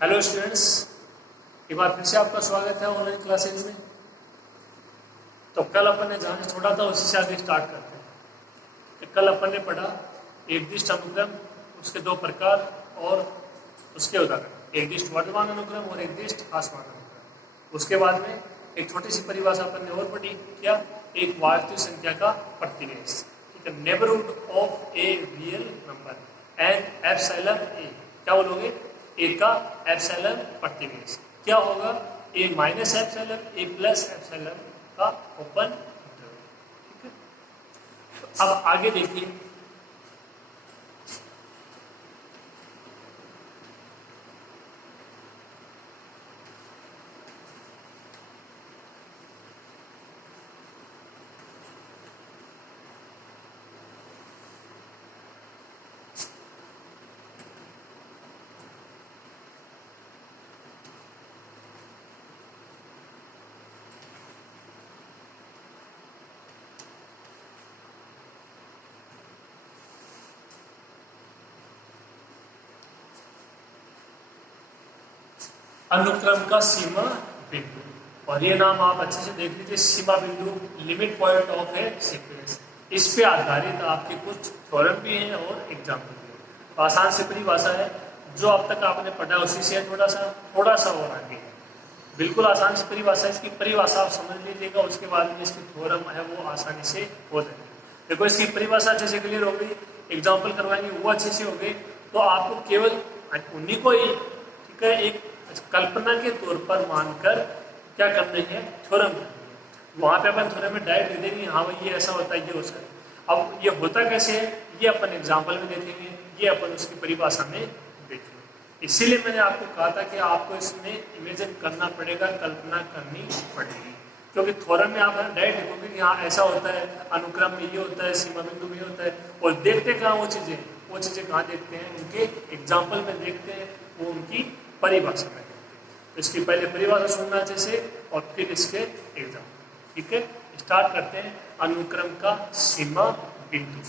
Hello students, एक बार फिर से आपका स्वागत है ऑनलाइन क्लासेज में। तो कल अपन ने जहाँ से छोड़ा था उसी से आगे स्टार्ट करते हैं। तो कल अपन ने पढ़ा एकदिष्ट अनुक्रम, उसके दो प्रकार और उसके उदाहरण, एकदिष्ट वर्धमान अनुक्रम और एकदिष्ट ह्रासमान अनुक्रम। उसके बाद में एक छोटी सी परिभाषा अपन ने और पढ़ी, क्या? एक वास्तविक संख्या का प्रतिवेश, ठीक है, neighbourhood of a real number and epsilon A. क्या बोलोगे? ए का एप्सिलॉन प्रतिवेश क्या होगा? A minus epsilon A plus epsilon का ओपन इंटरवल। ठीक है, तो अब आगे देखिए। अनुक्रम का सीमा बिंदु, और ये नाम आप अच्छे से देख लीजिए, सीमा बिंदु, limit point of A sequence. इस पे आधारित आपके कुछ थ्योरम भी हैं और एग्जाम्पल भी हैं। तो आसान से परिभाषा है, जो अब तक आपने पढ़ा उसी से थोड़ा सा और आगे है। बिल्कुल आसान से परिभाषा, इसकी परिभाषा आप समझ लीजिएगा, उसके बाद में इसकी थ्योरम है वो आसानी से हो जाएगी। देखो, इसकी परिभाषा अच्छे से क्लियर हो गई, एग्जाम्पल करवाएंगे वो अच्छे से हो गए, तो आपको केवल उन्हीं को ही, ठीक है, एक कल्पना के तौर पर मानकर क्या करने हैं, थ्योरम करने हैं। वहां पे अपन थ्योरम में डायरेक्ट लिख देंगे, हाँ भाई ये ऐसा होता है, ये हो सकता है। अब ये होता कैसे है, ये अपन एग्जाम्पल में देखेंगे, ये अपन उसकी परिभाषा में देखेंगे। इसीलिए मैंने आपको कहा था कि आपको इसमें इमेजिन करना पड़ेगा, कल्पना करनी पड़ेगी, क्योंकि थ्योरम में आप डायरेक्ट लिखोगे कि हाँ ऐसा होता है, अनुक्रम में ये होता है, सीमा बिंदु में होता है, और देखते कहाँ वो चीजें कहाँ देखते हैं, उनके एग्जाम्पल में देखते हैं, वो उनकी परिभाषा में देखते हैं। तो इसकी पहले परिभाषा सुनना अच्छे से और फिर इसके एग्जाम्पल। ठीक है, स्टार्ट करते हैं। अनुक्रम का सीमा बिंदु।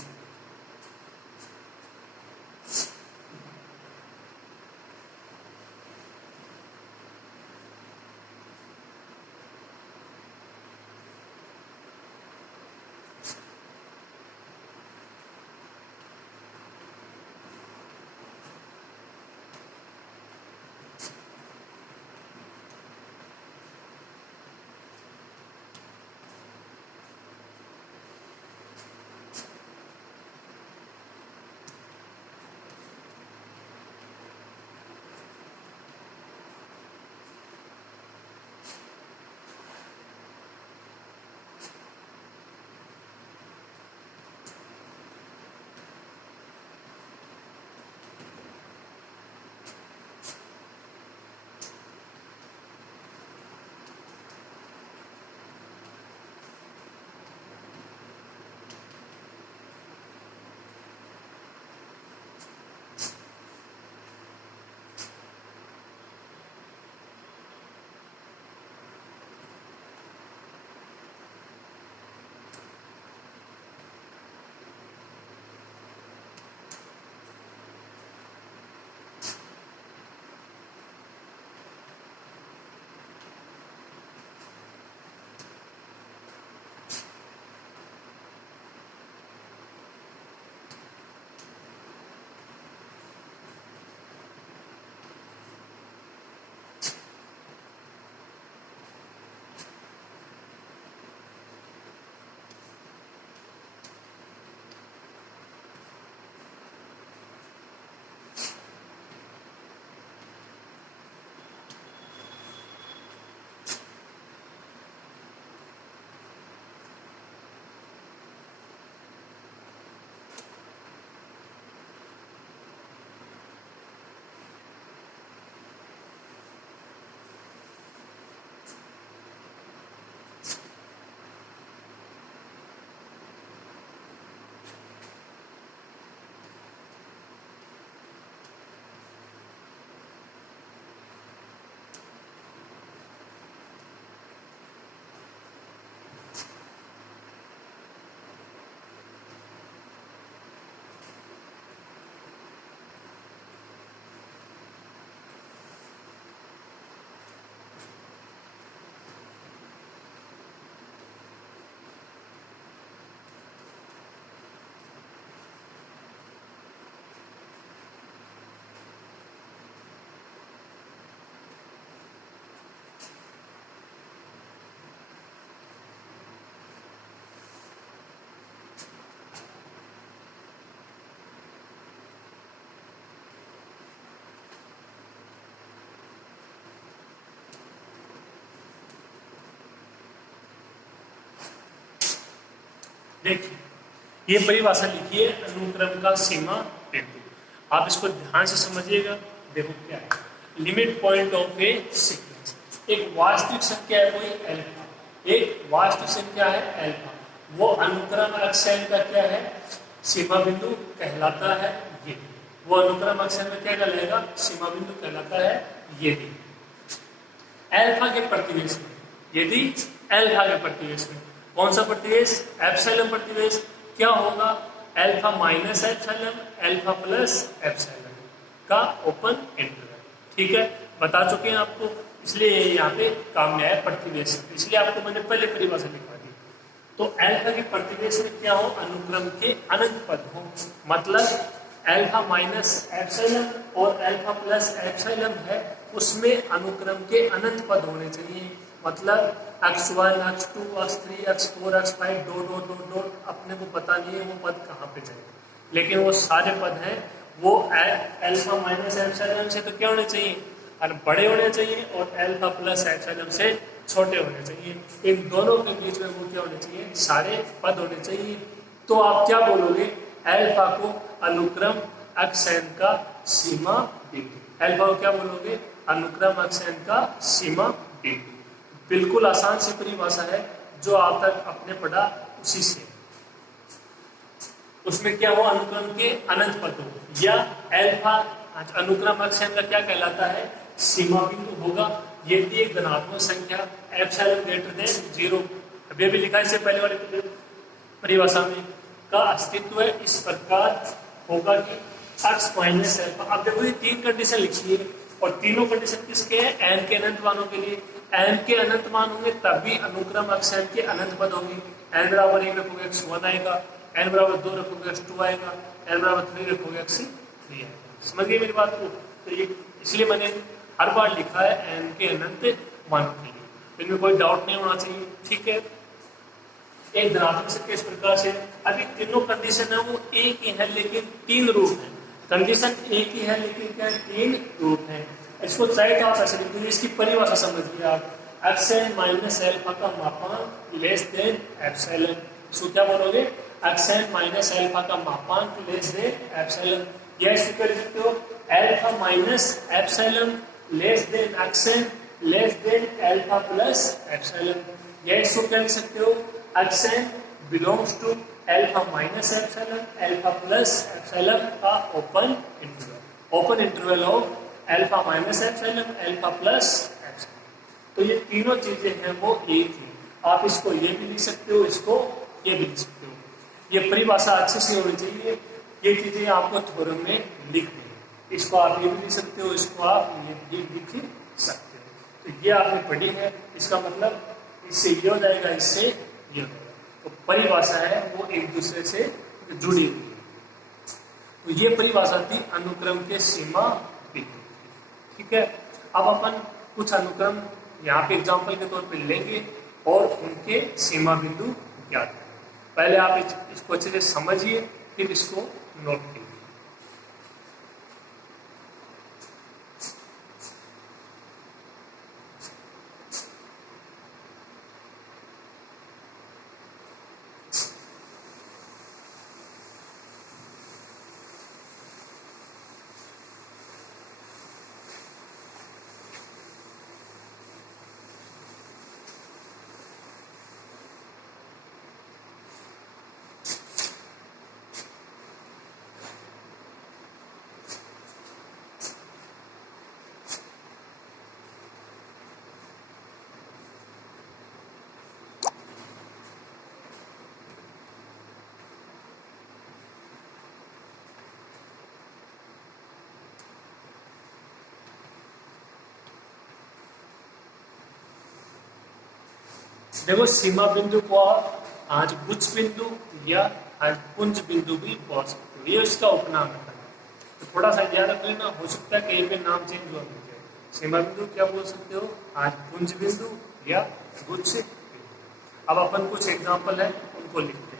देखिए, ये परिभाषा लिखी है अनुक्रम का सीमा बिंदु। आप इसको ध्यान से समझिएगा। देखो क्या है, limit point of A sequence. एक वास्तविक संख्या है कोई अल्फा, एक वास्तविक संख्या है अल्फा, वो अनुक्रम अक्षर का क्या है, सीमा बिंदु कहलाता है ये। वो अनुक्रम अक्षर में क्या कहलाएगा, सीमा बिंदु कहलाता है ये। अल्फा के प्रतिवेश में, यदि अल्फा के प्रतिवेश में, कौन सा प्रतिवेश, एप्सिलॉन प्रतिवेश, क्या होगा, alpha minus epsilon, alpha plus epsilon का ओपन इंटरवल। ठीक है, बता चुके हैं आपको, इसलिए यहाँ पे काम में आया प्रतिवेश, इसलिए आपको मैंने पहले परिभाषा लिखवा दी। तो अल्फा के प्रतिवेश में क्या हो, अनुक्रम के अनंत पद हो, मतलब अल्फा माइनस एप्सिलॉन और अल्फा प्लस एप्सिलॉन है, उसमें अनुक्रम के अनंत पद होने चाहिए। मतलब x1, x2, x3, x4, x5 dot dot dot dot, अपने को पता नहीं है वो पद कहाँ पे जाए, लेकिन वो सारे पद हैं वो अल्फा माइनस एप्सिलॉन से तो क्या होने चाहिए, बड़े होने चाहिए, और अल्फा प्लस एप्सिलॉन से छोटे होने चाहिए। इन दोनों के बीच में वो क्या होने चाहिए, सारे पद होने चाहिए। तो आप क्या बोलोगे, अल्फा को अनुक्रम अक्षर का सीमा बिंदु। अल्फा को क्या बोलोगे, अनुक्रम अक्षर का सीमा बिंदु। बिल्कुल आसान सी परिभाषा है, जो आप तक आपने पढ़ा उसी से। उसमें क्या हो, अनुक्रम के अनंत पद हो, या अल्फा अनुक्रम अक्षर का क्या कहलाता है, सीमा बिंदु होगा यदि एक धनात्मक संख्या एप्सिलॉन ग्रेटर देन 0, अभी अभी लिखा इससे पहले वाले परिभाषा में, का अस्तित्व है। इस प्रकार होगा कि x माइनस अल्फा। अब देखो ये तीन कंडीशन लिखी है, और तीनों कंडीशन किसके हैं, n के अनंत मानों के लिए। n के अनंत मान होंगे तभी अनुक्रम अक्षर के अनंत पद होंगे। n बराबर 1 रखोगे x1 आएगा, n बराबर 2 रखोगे x2 आएगा, n बराबर 3 रखोगे x3 आएगा। समझ गए मेरी बात को। तो ये इसलिए मैंने हर बार लिखा है n के अनंत मानों के लिए, इनमें कोई डाउट नहीं होना चाहिए। ठीक है, एक धनात्मक संख्या इस प्रकार से, अभी तीनों कंडीशन है वो एक ही है लेकिन तीन रूप है। कंडीशन एक ही है लेकिन क्या है, तीन रूप है। इसको चाहे तो आप ऐसे लिख दीजिए, इसकी परिभाषा समझिए आप, एक्सन माइनस एल्फा का मापांक लेस देन एप्सिलॉन। इसको क्या बोलोगे, एक्सन माइनस एल्फा का मापांक लेस देन एप्सिलॉन। या इसको क्या लिख सकते हो, alpha minus epsilon less than x n less than alpha plus epsilon. या इसको क्या लिख सकते हो, x n belongs to alpha minus epsilon alpha plus epsilon का open interval, open interval of alpha minus epsilon alpha plus epsilon. तो ये तीनों चीजें हैं वो एक ही। आप इसको ये भी लिख सकते हो, इसको ये भी लिख सकते हो। ये परिभाषा अच्छे से होनी चाहिए, ये चीजें आपको थ्योरम में लिख दें। इसको आप ये भी लिख सकते हो, इसको आप ये भी लिख सकते हो। तो ये आपने पढ़ी है, इसका मतलब इससे ये हो जाएगा, इससे ये हो जाएगा। तो परिभाषा है वो एक दूसरे से जुड़ी हुई है। तो ये परिभाषा थी अनुक्रम के सीमा बिंदु। ठीक है, अब अपन कुछ अनुक्रम यहाँ पे एग्जाम्पल के तौर पे लेंगे और उनके सीमा बिंदु ज्ञात करें। पहले आप इसको अच्छे से समझिए, फिर इसको नोट कीजिए। देखो, सीमा बिंदु को आप आज गुच्छ बिंदु या आज पुंज बिंदु भी बोल सकते हो, ये उसका उपनाम है। तो थोड़ा सा याद रख लेना, हो सकता है कहीं पे नाम चेंज हुआ मिल जाए। सीमा बिंदु क्या बोल सकते हो, आज पुंज बिंदु या गुच्छ बिंदु। अब अपन कुछ एग्जाम्पल है उनको लिखते हैं।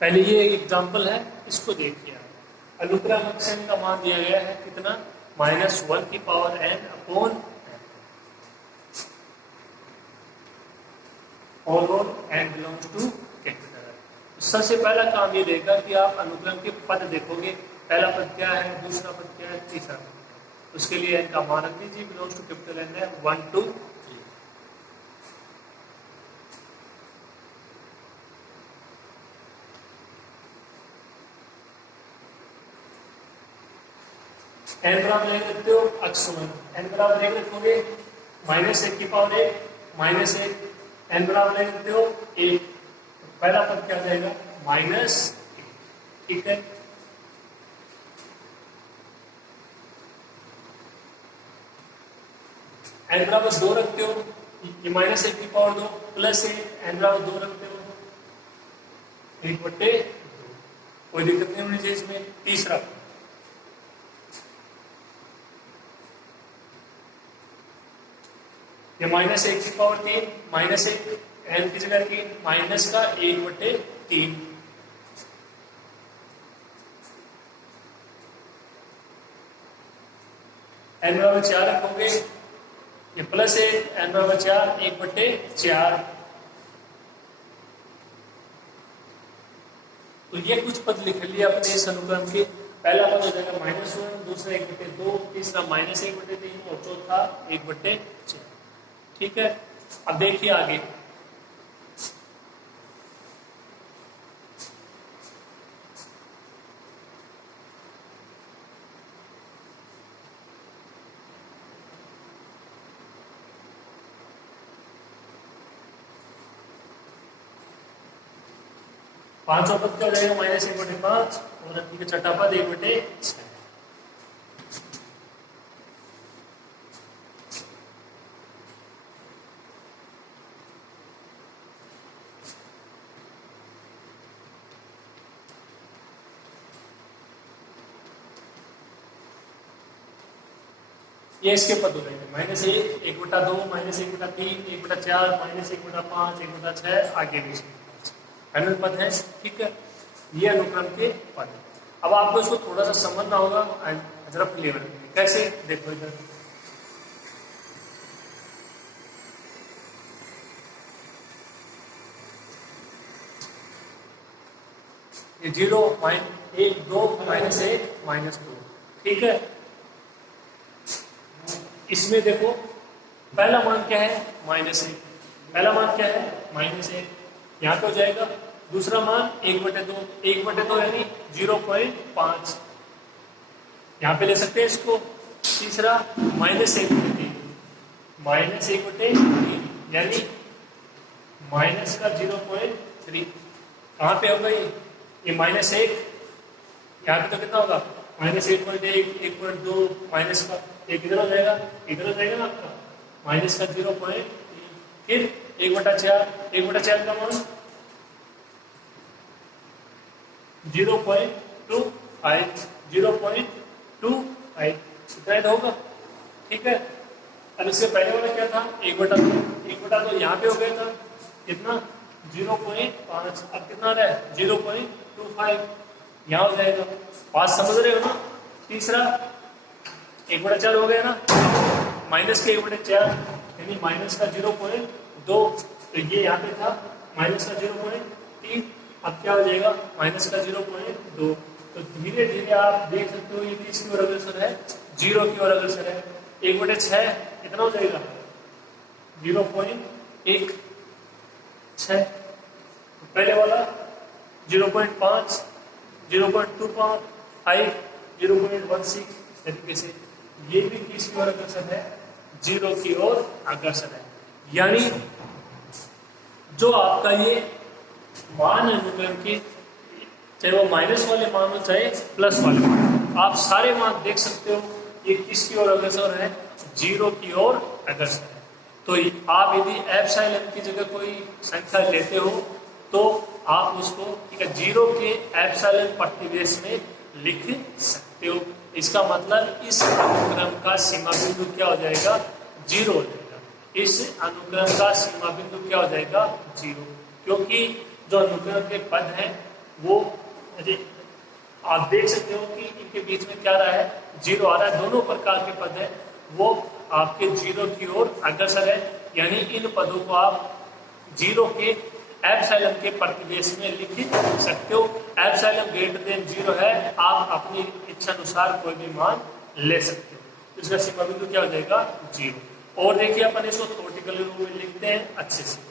पहले ये एग्जाम्पल है, इसको देखिए आप। अनुक्रमिक n का मान दिया गया है कितना, -1 की पावर n अपॉन और n बिलोंग्स टू कैपिटल। सबसे पहला काम ये रहेगा कि आप अनुक्रम के पद देखोगे, पहला पद क्या है, दूसरा पद क्या है, तीसरा पद क्या है। उसके लिए n का मान रख दीजिए, बिलोंग्स टू कैपिटल N है 1 2 3। n बराबर एक रखते हो अक्षुमन, n बराबर एक रखोगे -1 की पावर 1 -1, n बराबर एक रखते हो 1, पहला पद क्या जाएगा -1, ठीक है। n बराबर 2 रखते हो, ये -1 की पावर 2 +1, n बराबर 2 रखते हो 1/2, कोई दिक्कत नहीं होनी चाहिए इसमें। तीसरा ये -1 की पावर 3, -1 n की जगह 3, माइनस का 1/3, n बराबर 4 रखोगे, ये +1, n बराबर 4, 1/4। तो ये कुछ पद लिख लिए अपने इस अनुक्रम के। पहला पद हो जाएगा -1, दूसरा 1/2, तीसरा -1/3 और चौथा 1/4, ठीक है। अब देखिए आगे, पांचवा पद क्या हो जाएगा -1/5 और ठीक है छठा पद 1/6। ये इसके पद हो जाएंगे -1, 1/2, -1/3, 1/4, -1/5, 1/6, आगे भी फाइनल पद है, ठीक है। ये अनुक्रम के पद। अब आपको इसको थोड़ा सा समझना होगा जरा लेवल में। कैसे, देखो इधर ये 0 1 2 -1 -2, ठीक है। इसमें देखो पहला मान क्या है -1, पहला मान क्या है -1, यहाँ पे हो जाएगा। दूसरा मान 1/2, 1/2 यानी 0.5, यहाँ पे ले सकते हैं इसको। तीसरा -1/3, -1/3 यानी माइनस का 0.3, कहाँ पे होगा ये -1, यहाँ पे तो कितना होगा -1.1, 1.2, माइनस का एक इधर हो जाएगा, इधर हो जाएगा ना आपका माइनस का 0.3, फिर 1/4, 1/4 का मान 0.25, 0.25 इतना होगा, ठीक है। अब इससे पहले वाला क्या था 1/2, 1/2 यहाँ पे हो गया था कितना 0.5, अब कितना रहा है 0.25, यहाँ हो जाएगा। बात समझ रहे हो ना। तीसरा 1/4 हो गया ना, माइनस के 1/4 यानी माइनस का 0.2, तो ये यहाँ पे था माइनस का 0.3, अब क्या हो जाएगा माइनस का 0.2। तो धीरे धीरे आप देख सकते हो ये किसकी ओर अग्रसर है, 0 की ओर अग्रसर है। 1/6 कितना हो जाएगा 0.16, पहले वाला 0.5, 0.25, 0.16, तरीके से ये भी किसकी ओर अग्रसर है, 0 की ओर अग्रसर है। यानी जो आपका ये मान है अनुक्रम के, चाहे वो माइनस वाले मान हो चाहे प्लस वाले मान, आप सारे मान देख सकते हो ये किसकी ओर अग्रसर है, 0 की ओर अग्रसर है। तो आप यदि एप्सिलॉन की जगह कोई संख्या लेते हो तो आप उसको ठीक है 0 के एप्सिलॉन प्रतिवेश में लिख सकते हो। इसका मतलब इस अनुक्रम का सीमा बिंदु क्या हो जाएगा 0 हो जाएगा। इस अनुक्रम का सीमा बिंदु क्या हो जाएगा 0, क्योंकि जो अनुक्रम के पद हैं वो आप देख सकते हो कि इनके बीच में क्या रहा है, जीरो आ रहा है। दोनों प्रकार के पद है वो आपके जीरो की ओर अग्रसर है, यानी इन पदों को आप जीरो के एप्सिलॉन के प्रतिवेश में लिख सकते हो। एप्सिलॉन ग्रेटर देन जीरो है, आप अपनी इच्छा अनुसार कोई भी मान ले सकते हो। इसका सीमा बिंदु क्या हो जाएगा, जीरो। और देखिए अपन इसको थ्योरेटिकल रूप में लिखते हैं अच्छे से।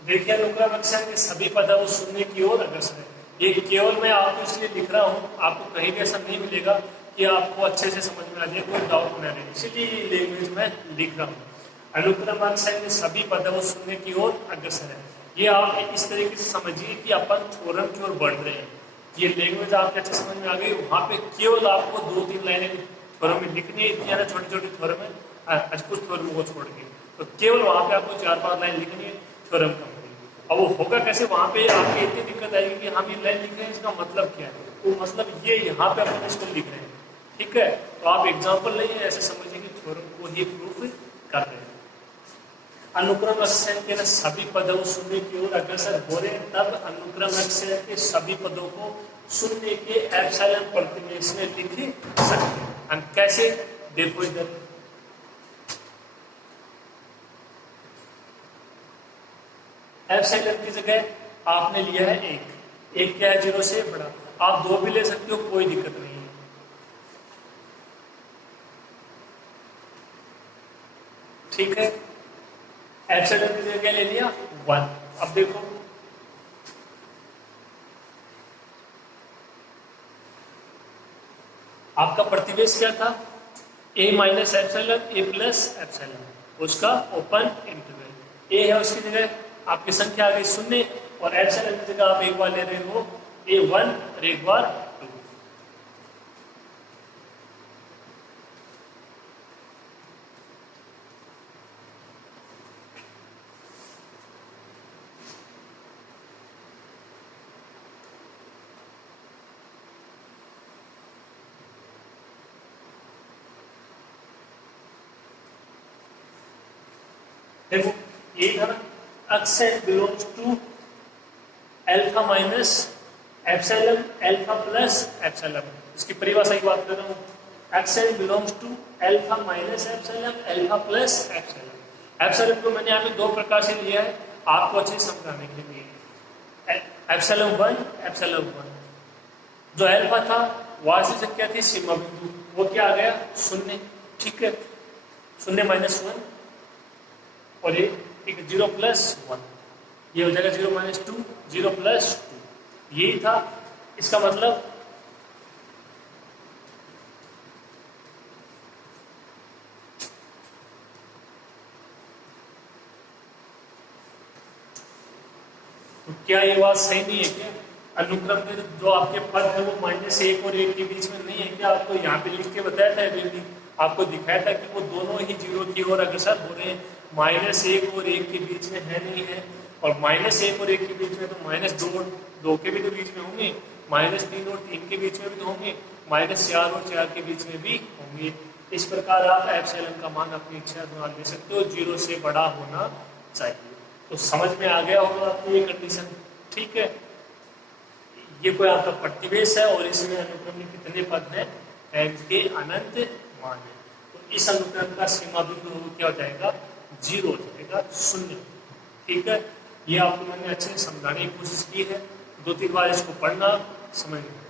देखिए अनुक्रम अक्षर के सभी पद वो शून्य की ओर अग्रसर है। ये केवल मैं आपको इसलिए लिख रहा हूँ, आपको कहीं भी ऐसा नहीं मिलेगा कि आपको अच्छे से समझ में आ जाए, कोई डाउट न रहे, इसलिए ये लैंग्वेज में लिख रहा हूँ। अनुक्रम अक्षर के सभी पद वो शून्य की ओर अग्रसर है। ये आप इस तरीके से समझिए कि अपन थ्योरम की ओर बढ़ रहे हैं। ये लैंग्वेज आपके अच्छे समझ में आ गई। वहाँ पे केवल आपको 2-3 लाइनें थ्योरम में लिखनी है, इतनी छोटी छोटी थ्योरम है, कुछ थ्योरम को छोड़ के, तो केवल वहाँ पे आपको 4-5 लाइन लिखनी है थ्योरम का। अब वो होगा कैसे, वहां पे आपकी इतनी दिक्कत आएगी कि हम ये लाइन लिख रहे हैं, इसका मतलब क्या है, वो मतलब ये यहाँ पे अपन इसको लिख रहे हैं, ठीक है। तो आप एग्जांपल नहीं है ऐसे समझिए कि थ्योरम को ही प्रूफ कर रहे हैं। अनुक्रम अक्षर के सभी पदों शून्य की ओर अग्रसर हो रहे हैं, तब अनुक्रम अक्षर के सभी पदों को शून्य के एप्सिलॉन प्रतिवेश में लिख सकते हैं। कैसे, देखो इधर एप्सिलॉन की जगह आपने लिया है एक क्या है, जीरो से बड़ा। आप 2 भी ले सकते हो, कोई दिक्कत नहीं है, ठीक है। एप्सिलॉन की जगह क्या ले लिया, 1। अब देखो आपका प्रतिवेश क्या था, a minus epsilon, a plus epsilon, उसका ओपन इंटरवल। a है उसकी जगह आपकी संख्या आ गई 0, और एप्सिलॉन की जगह आप एक बार ले रहे हो a1 और एक बार 2। देखो ये था ना, अक्षर belongs to alpha minus epsilon, alpha plus epsilon. इसकी परिभाषा की बात कर रहा हूँ, अक्षर belongs to alpha minus epsilon, alpha plus epsilon. Epsilon को मैंने यहाँ पे 2 प्रकार से लिया है आपको अच्छे से समझाने के लिए। Epsilon 1, epsilon 1। जो अल्फा था वास्तविक संख्या थी, सीमा बिंदु, वो क्या आ गया, 0, ठीक है। 0 माइनस 1 और ये 0 प्लस 1, ये हो जाएगा 0 माइनस 2, 0 प्लस 2। यही था इसका मतलब। तो क्या ये बात सही नहीं है क्या, अनुक्रम में जो आपके पद है वो -1 और 1 के बीच में नहीं है क्या? आपको यहाँ पे लिख के बताया था अभी भी, आपको दिखाया था कि वो दोनों ही 0 की ओर अग्रसर हो रहे हैं, -1 और 1 के बीच में है नहीं है। और -1 और 1 के बीच में तो -2 और 2 के भी तो बीच में होंगे, -3 और 3 के बीच में भी तो होंगे, -4 और 4 के बीच में भी होंगे। इस प्रकार आप एप्सिलॉन का मान अपनी इच्छा अनुसार ले सकते हो, 0 से बड़ा होना चाहिए। तो समझ में आ गया होगा आपको ये कंडीशन, ठीक है। ये कोई आपका प्रतिवेश है और इसमें अनुक्रम में कितने पद हैं, n के अनंत मान है। तो इस अनुक्रम का सीमा बिंदु क्या हो जाएगा, 0 हो जाएगा, 0, ठीक है। ये आपको मैंने अच्छे से समझाने की कोशिश की है, 2-3 बार इसको पढ़ना समझना,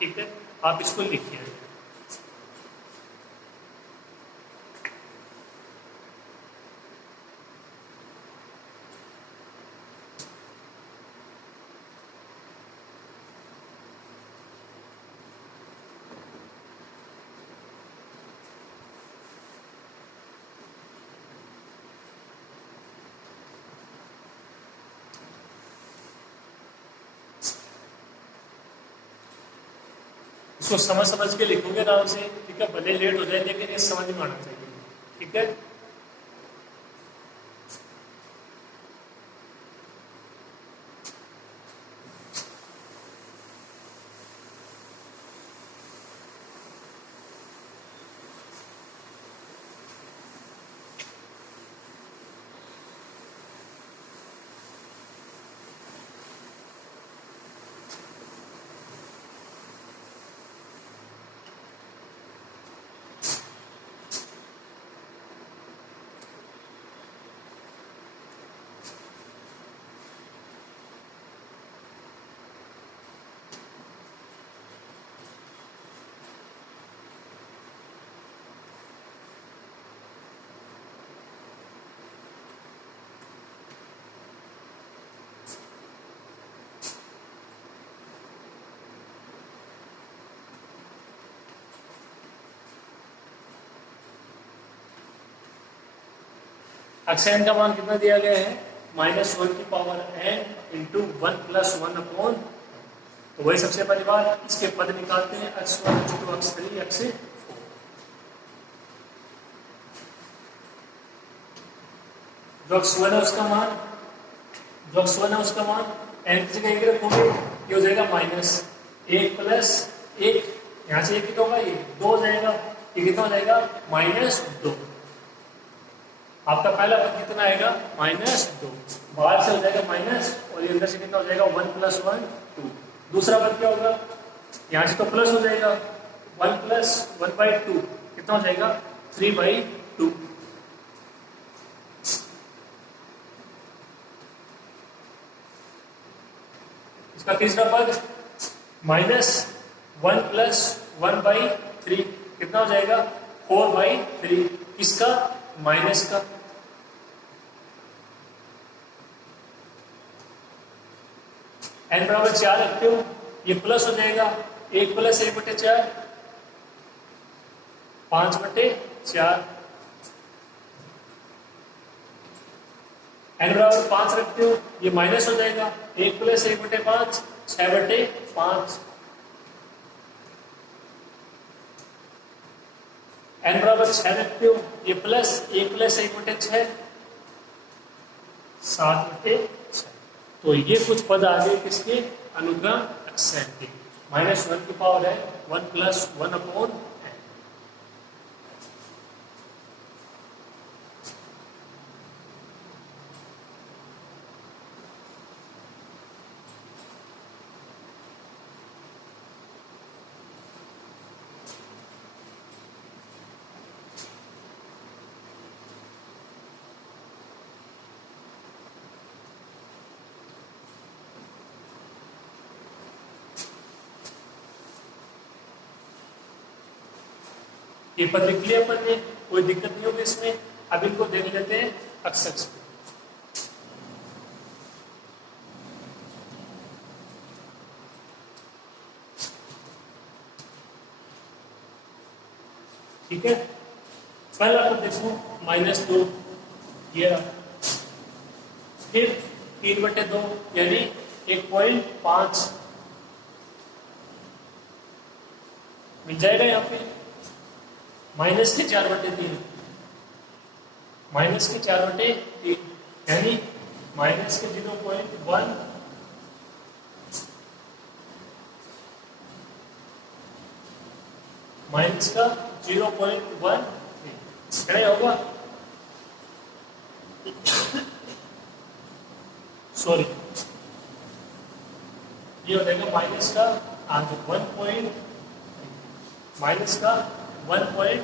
ठीक है। आप इसको लिखिए। इसको समझ के लिखोगे आराम से, ठीक है। भले लेट हो जाए लेकिन ये समझ में आना चाहिए, ठीक है। अक्षय का मान कितना दिया गया है, -1 की पावर n इंटू 1 + 1 अपॉन। तो वही सबसे पहली बार इसके पद निकालते हैं, x1 x2 x3 x4। जो x1 है उसका मान, n की जगह रखोगे, ये हो जाएगा -1 + 1, यहाँ से 1 कितना होगा, ये 2 हो जाएगा, ये कितना हो जाएगा, -2। आपका पहला पद कितना आएगा, -2, बाहर से हो जाएगा माइनस और ये अंदर से कितना हो जाएगा, 1 + 1 2। दूसरा पद क्या होगा, यहाँ से तो प्लस हो जाएगा, 1 + 1/2 कितना हो जाएगा, 3/2। इसका तीसरा पद -1 + 1/3 कितना हो जाएगा, 4/3। किसका, माइनस का। n बराबर 4 रखते हो, ये प्लस हो जाएगा, 1 + 1/4 5/4। n बराबर 5 रखते हो, ये माइनस हो जाएगा, 1 + 1/5 6/5। n बराबर 6 रखते हो, ये प्लस 1 + 1/6 7/6। तो ये कुछ पद आ गए किसके, अनुक्रम अक्षय के। -1 की पावर है 1 + 1 अपॉन n। ये पद लिख लिया अपन ने, कोई दिक्कत नहीं होगी इसमें। अब इनको देख लेते हैं अक्षर पे। ठीक है, पहला पद देखो -2, ये रहा। फिर 3/2 यानी 1.5 मिल जाएगा यहाँ पे। -4/3 यानी माइनस के 0.1 माइनस का 0.1 क्या होगा, सॉरी ये हो जाएगा माइनस का आज 1 माइनस का 1.3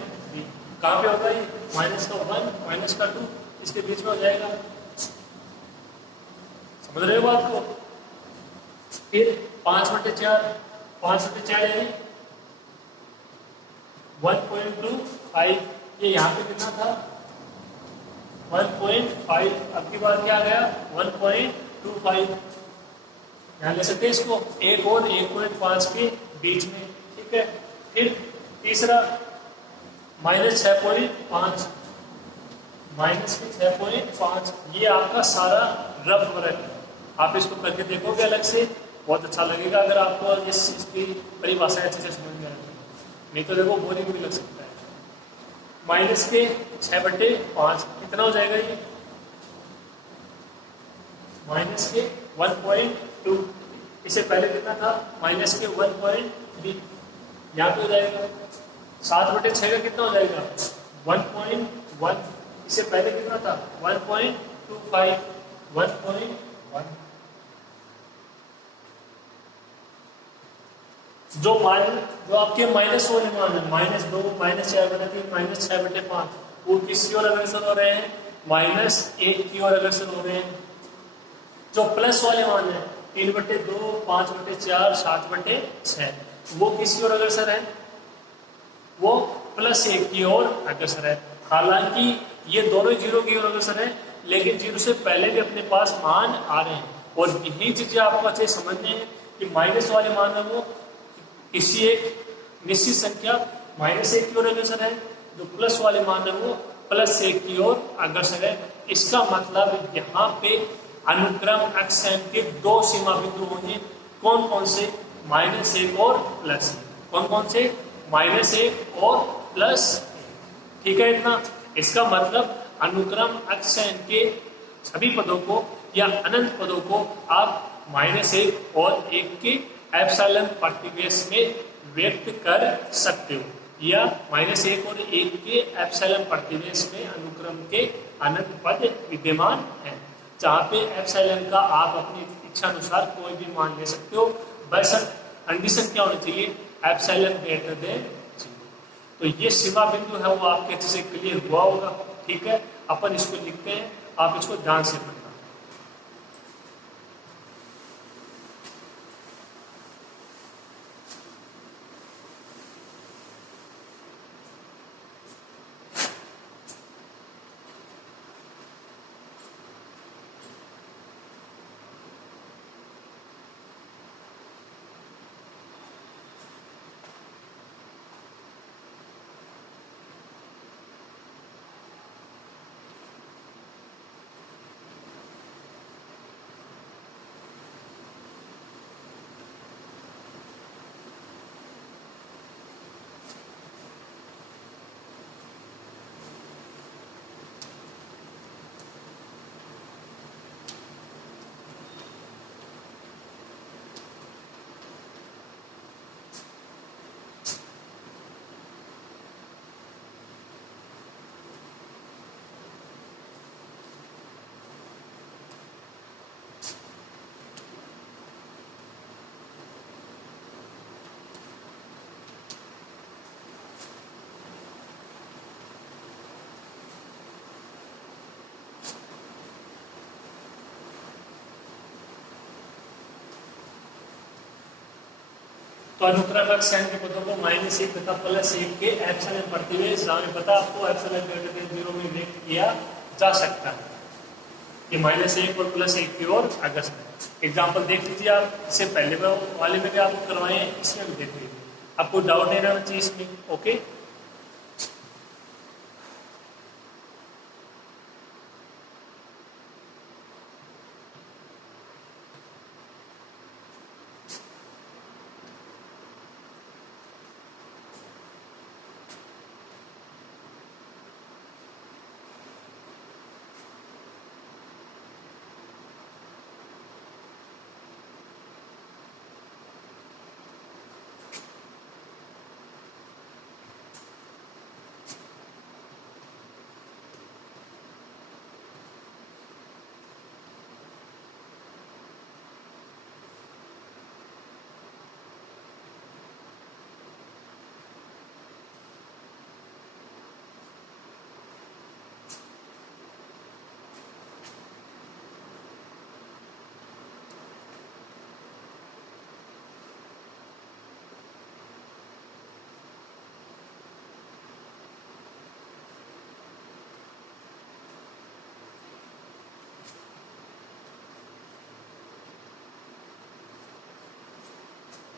कहाँ पे होगा ये, माइनस का 1 माइनस का 2 इसके बीच में हो जाएगा, समझ रहे हो बात को। फिर 5/4 5/4 यानी 1.25 ये यहाँ पे कितना था 1.5, अब की बार क्या आ गया 1.25, यहाँ ले सकते हैं इसको एक और 1.5 के बीच में, ठीक है। फिर तीसरा माइनस 6.5 माइनस के 6.5 ये आपका सारा रफ वर्क है, आप इसको करके देखोगे अलग से बहुत अच्छा लगेगा अगर आपको इसकी परिभाषा अच्छे से समझ में आएगी, नहीं तो देखो बोरिंग भी लग सकता है। माइनस के 6/5 कितना हो जाएगा ये, माइनस के 1.2, इससे पहले कितना था माइनस के 1.3, यहाँ पे हो जाएगा 7/6 का कितना हो जाएगा 1.1, इससे पहले कितना था 1.25 1.1। जो आपके माइनस वाले मान है -2 -4/3 -6/5 वो किसकी ओर अग्रसर हो रहे हैं, -1 की ओर अग्रसर हो रहे हैं। जो प्लस वाले मान है 3/2 5/4 7/6 वो किसकी ओर अग्रसर है, वो +1 की ओर अग्रसर है। हालांकि ये दोनों 0 की ओर अग्रसर है, लेकिन 0 से पहले भी अपने पास मान आ रहे हैं, और यही चीजें आपको अच्छे समझने हैं कि माइनस वाले मान है वो किसी एक निश्चित संख्या -1 की ओर अग्रसर है, जो प्लस वाले मान है वो +1 की ओर अग्रसर है। इसका मतलब यहाँ पे अनुक्रम xn के 2 सीमा बिंदु होंगे, कौन कौन से, -1 और +1, कौन कौन से, -1 और +1, ठीक है इतना। इसका मतलब अनुक्रम xn के सभी पदों को या अनंत पदों को आप -1 और 1 के एप्सिलॉन प्रतिवेश में व्यक्त कर सकते हो, या -1 और 1 के एप्सिलॉन प्रतिवेश में अनुक्रम के अनंत पद विद्यमान है, जहाँ पे एप्सिलॉन का आप अपनी इच्छा अनुसार कोई भी मान ले सकते हो, बस कंडीशन क्या होनी चाहिए, एप्सिलॉन ग्रेटर देन 0। तो ये सीमा बिंदु है वो आपके अच्छे से क्लियर हुआ होगा, ठीक है। अपन इसको लिखते हैं, आप इसको ध्यान से पढ़ना। तो अनुक्रम xn के पदों को -1 तथा +1 के एप्सिलॉन प्रतिवेश, जहाँ पता आपको एप्सिलॉन ग्रेटर देन 0 में व्यक्त किया जा सकता है, कि -1 और +1 की ओर अग्रसर। एग्जाम्पल देख लीजिए आप, इससे पहले वाले में भी आपको करवाए हैं, इसमें भी देख लीजिए, आपको डाउट नहीं रहना चाहिए इसमें, ओके।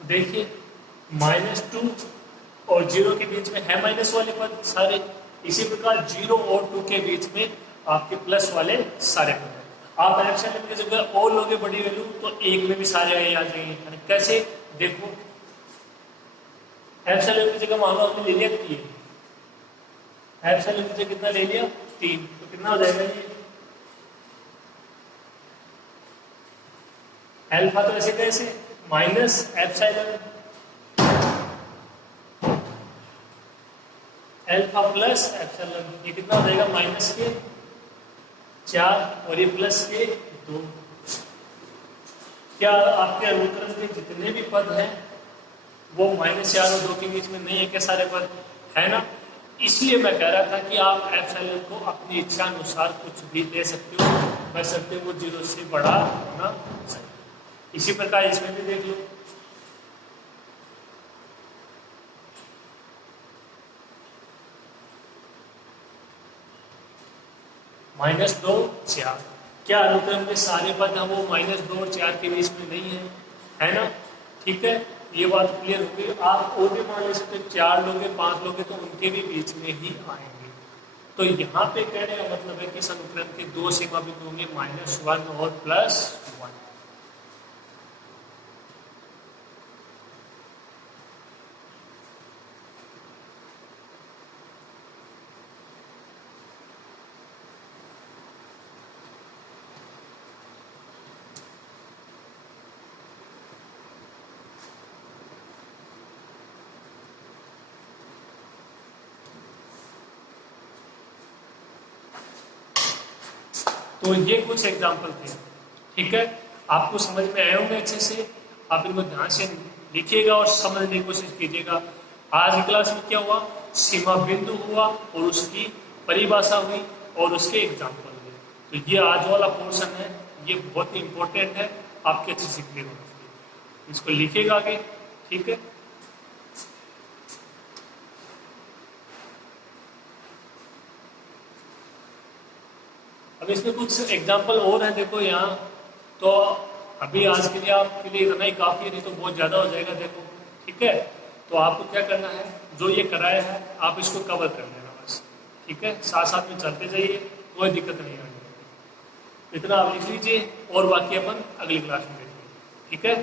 देखिए -2 और 0 के बीच में है माइनस वाले पद सारे, इसी प्रकार 0 और 2 के बीच में आपके प्लस वाले सारे पद हैं। आप एप्सिलॉन की जगह और लोगे बड़ी वैल्यू तो 1 में भी सारे आ जाएंगे। कैसे देखो, एप्सिलॉन की जगह मान लो हमने ले लिया 3, एप्सिलॉन की जगह कितना ले लिया 3, तो कितना हो जाएगा ये अल्फा, तो ऐसे कैसे minus epsilon alpha plus epsilon, ये कितना हो जाएगा माइनस के 4 और ये प्लस के 2। क्या आपके अनुक्रम के जितने भी पद हैं वो -4 और 2 के बीच में नहीं है क्या सारे पद, है ना? इसलिए मैं कह रहा था कि आप एप्सिलॉन को अपनी इच्छा अनुसार कुछ भी दे सकते हो, बशर्ते वो 0 से बड़ा होना चाहिए। इसी प्रकार इसमें भी देख लो, -2 4, क्या अनुक्रम के सारे पद हैं वो -2 और 4 के बीच में नहीं है ना? ठीक है, ये बात क्लियर हो गई। आप और भी मान ले सकते, 4 लोगे 5 लोगे तो उनके भी बीच में ही आएंगे। तो यहाँ पे कहने का मतलब है कि इस अनुक्रम के 2 सीमा बिंदु होंगे -1 और +1। तो ये कुछ एग्जाम्पल थे, ठीक है? आपको समझ में आए होंगे अच्छे से, आप इनको ध्यान से लिखिएगा और समझने की कोशिश कीजिएगा। आज की क्लास में क्या हुआ, सीमा बिंदु हुआ और उसकी परिभाषा हुई और उसके एग्जाम्पल हुए। तो ये आज वाला पोर्शन है, ये बहुत ही इंपॉर्टेंट है, आपके अच्छे से क्लियर होना चाहिए। इसको लिखिएगा आगे, ठीक है? अब इसमें कुछ एग्जाम्पल और हैं, देखो यहाँ। तो अभी आज के लिए आपके लिए इतना ही काफ़ी है, नहीं तो बहुत ज़्यादा हो जाएगा। देखो, ठीक है? तो आपको क्या करना है, जो ये कराया है आप इसको कवर कर लेना बस, ठीक है? साथ साथ में चलते जाइए, कोई दिक्कत नहीं आएगी। इतना आप लिख लीजिए और बाकी अपन अगली क्लास में देखेंगे, ठीक है?